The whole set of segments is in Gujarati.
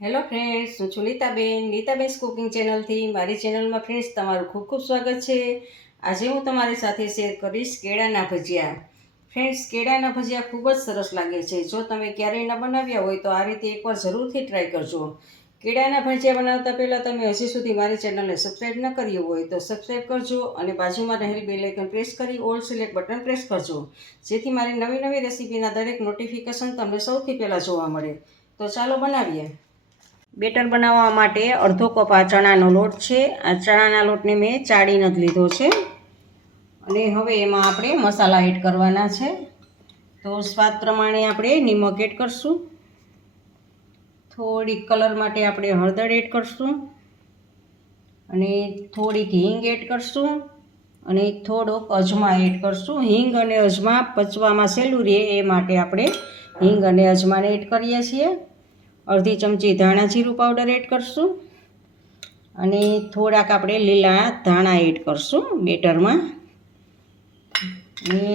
હેલો ફ્રેન્ડ્સ, હું છું નીતાબેન કુકિંગ ચેનલથી. મારી ચેનલમાં ફ્રેન્ડ્સ તમારું ખૂબ ખૂબ સ્વાગત છે. આજે હું તમારી સાથે શેર કરીશ કેળાના ભજીયા. ફ્રેન્ડ્સ, કેળાના ભજીયા ખૂબ જ સરસ લાગે છે. જો તમે ક્યારેય ન બનાવ્યા હોય તો આ રીતે એકવાર જરૂરથી ટ્રાય કરજો. કેળાના ભજીયા બનાવતા પહેલાં તમે હજી સુધી મારી ચેનલને સબસ્ક્રાઈબ ન કર્યું હોય તો સબસ્ક્રાઈબ કરજો અને બાજુમાં રહેલ બેલ આઇકન પ્રેસ કરી ઓલ સિલેક્ટ બટન પ્રેસ કરજો, જેથી મારી નવી નવી રેસીપીના દરેક નોટિફિકેશન તમને સૌથી પહેલાં જોવા મળે. તો ચાલો બનાવીએ. બેટર બનાવવા માટે અડધો કપ આ ચણાનો લોટ છે. આ ચણાના લોટને મેં ચાળીને જ લીધો છે. અને હવે એમાં આપણે મસાલા એડ કરવાના છે. તો સ્વાદ પ્રમાણે આપણે નિમક એડ કરશું. થોડીક કલર માટે આપણે હળદર એડ કરશું અને થોડીક હિંગ એડ કરશું અને થોડોક અજમા એડ કરશું. હિંગ અને અજમા પચવામાં સહેલું રહે એ માટે આપણે હિંગ અને અજમાને એડ કરીએ છીએ. અડધી ચમચી ધાણા જીરું પાવડર એડ કરશું અને થોડાક આપણે લીલા ધાણા એડ કરશું બેટરમાં. અને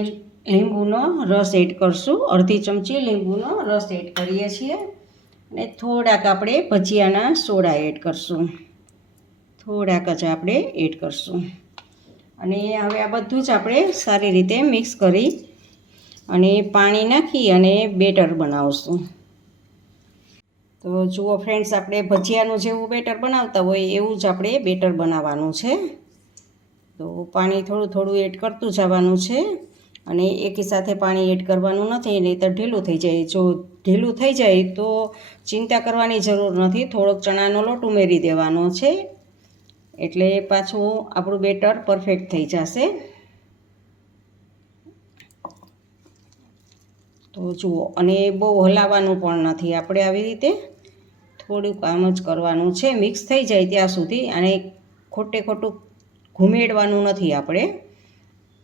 લીંબુનો રસ એડ કરશું. અડધી ચમચી લીંબુનો રસ એડ કરીએ છીએ અને થોડાક આપણે ભજીયાના સોડા એડ કરશું. થોડાક જ આપણે એડ કરશું અને હવે આ બધું જ આપણે સારી રીતે મિક્સ કરી અને પાણી નાખી અને બેટર બનાવશું. તો જુઓ ફ્રેન્ડ્સ, આપણે ભજીયાનું જેવું બેટર બનાવતા હોય એવું જ આપણે બેટર બનાવવાનું છે. તો પાણી થોડું થોડું એડ કરતું જવાનું છે અને એકી સાથે પાણી એડ કરવાનું નથી, નહીં તો ઢીલું થઈ જાય. જો ઢીલું થઈ જાય તો ચિંતા કરવાની જરૂર નથી, થોડોક ચણાનો લોટ ઉમેરી દેવાનો છે એટલે પાછું આપણું બેટર પરફેક્ટ થઈ જશે. તો જુઓ, અને બહુ હલાવવાનું પણ નથી, આપણે આવી રીતે થોડુંક આમ જ કરવાનું છે. મિક્સ થઈ જાય ત્યાં સુધી, અને ખોટે ખોટું ઘૂમેડવાનું નથી આપણે.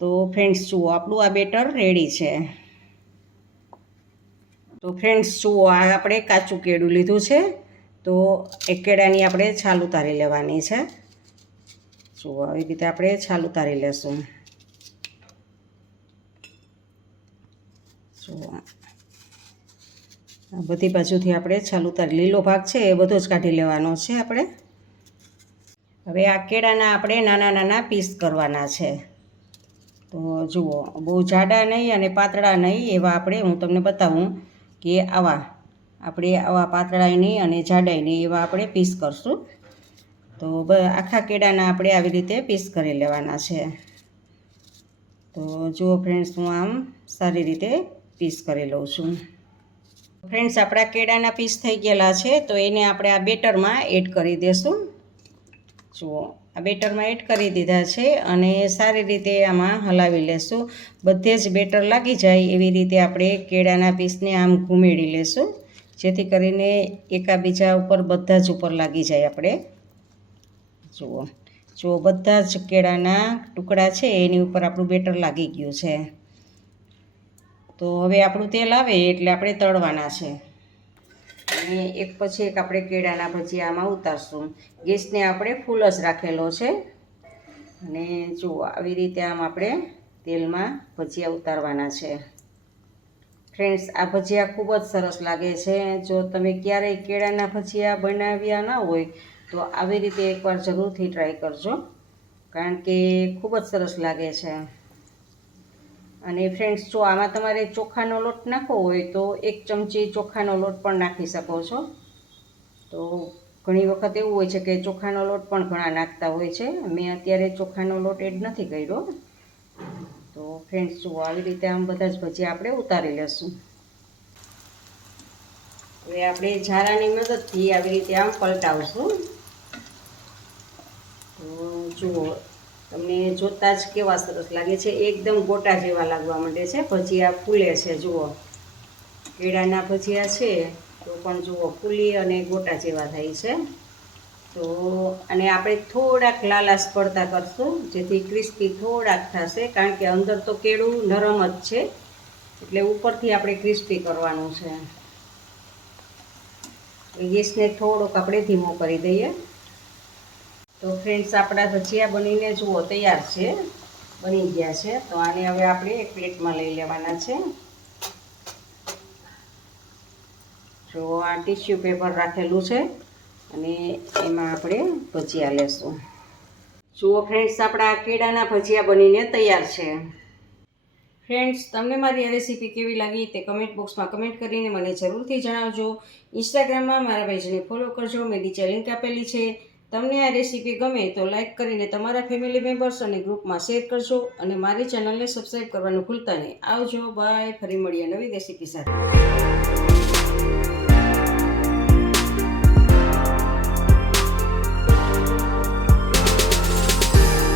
તો ફ્રેન્ડ્સ જુઓ, આપણું આ બેટર રેડી છે. તો ફ્રેન્ડ્સ જુઓ, આ આપણે કાચું કેળું લીધું છે. તો એક કેળાની આપણે છાલ ઉતારી લેવાની છે. જુઓ, આવી રીતે આપણે છાલ ઉતારી લેશું. જુઓ, બધી બાજુથી આપણે છાલ ઉતારી, લીલો ભાગ છે એ બધો જ કાઢી લેવાનો છે આપણે. હવે આ કેળાના આપણે નાના નાના પીસ કરવાના છે. તો જુઓ, બહુ જાડા નહીં અને પાતળા નહીં એવા આપણે, હું તમને બતાવું કે આવા પાતળાય નહીં અને જાડાય નહીં એવા આપણે પીસ કરશું. તો આખા કેળાના આપણે આવી રીતે પીસ કરી લેવાના છે. તો જુઓ ફ્રેન્ડ્સ, હું આમ સારી રીતે પીસ કરી લઉં છું. ફ્રેન્ડ્સ, આપણા કેળાના પીસ થઈ ગયેલા છે તો એને આપણે આ બેટરમાં એડ કરી દઈશું. જુઓ, આ બેટરમાં એડ કરી દીધા છે અને સારી રીતે આમાં હલાવી લેશું. બધે જ બેટર લાગી જાય એવી રીતે આપણે કેળાના પીસને આમ ઘૂમેડી લેશું, જેથી કરીને એકાબીજા ઉપર બધા જ ઉપર લાગી જાય આપણે. જુઓ, બધા જ કેળાના ટુકડા છે એની ઉપર આપણું બેટર લાગી ગયું છે. તો હવે આપણું તેલ આવે એટલે આપણે તળવાના છે અને એક પછી એક આપણે કેળાના ભજીયામાં ઉતારશું. ગેસને આપણે ફૂલ જ રાખેલો છે અને જુઓ, આવી રીતે આમ આપણે તેલમાં ભજીયા ઉતારવાના છે. ફ્રેન્ડ્સ, આ ભજીયા ખૂબ જ સરસ લાગે છે. જો તમે ક્યારેય કેળાના ભજીયા બનાવ્યા ના હોય તો આવી રીતે એકવાર જરૂરથી ટ્રાય કરજો, કારણ કે ખૂબ જ સરસ લાગે છે. અને ફ્રેન્ડ્સ, જો આમાં તમારે ચોખાનો લોટ નાખવો હોય તો 1 ચમચી ચોખાનો લોટ પણ નાખી શકો છો. તો ઘણી વખત એવું હોય છે કે ચોખાનો લોટ પણ ઘણા નાખતા હોય છે. મેં અત્યારે ચોખાનો લોટ એડ નથી કર્યો. તો ફ્રેન્ડ્સ જુઓ, આવી રીતે આમ બધા જ ભજીયા આપણે ઉતારી લેશું. હવે આપણે ઝારાની મદદથી આવી રીતે આમ પલટાવશું. તો જુઓ, તમને જોતાં જ કેવા સરસ લાગે છે, એકદમ ગોટા જેવા લાગવા માંડે છે. ભજીયા ફૂલે છે. જુઓ, કેળાના ભજીયા છે તો પણ જુઓ ફૂલી અને ગોટા જેવા થાય છે. તો અને આપણે થોડાક લાલાશ પડતા કરશું, જેથી ક્રિસ્પી થોડાક થશે, કારણ કે અંદર તો કેળું નરમ જ છે એટલે ઉપરથી આપણે ક્રિસ્પી કરવાનું છે. ગેસને થોડોક આપણે ધીમો કરી દઈએ. તો ફ્રેન્ડ્સ, આપણા ભજીયા બનીને જુઓ તૈયાર છે, બની ગયા છે. તો આને હવે આપણે એક પ્લેટમાં લઈ લેવાના છે. જો આ ટીશ્યુ પેપર રાખેલું છે અને એમાં આપણે ભજીયા લેશું. જુઓ ફ્રેન્ડ્સ, આપણા કેળાના ભજીયા બનીને તૈયાર છે. ફ્રેન્ડ્સ, તમને મારી આ રેસીપી કેવી લાગી તે કમેન્ટ બોક્સમાં કમેન્ટ કરીને મને જરૂરથી જણાવજો. ઇન્સ્ટાગ્રામમાં મારા પેજને ફોલો કરજો, મેં નીચે લિંક આપેલી છે. તમને આ રેસીપી ગમે તો લાઇક કરીને તમારા ફેમિલી મેમ્બર્સ અને ગ્રુપમાં શેર કરજો અને મારી ચેનલને સબસ્ક્રાઈબ કરવાનું ભૂલતા નહીં. આવજો, બાય. ફરી મળીએ નવી રેસીપી સાથે.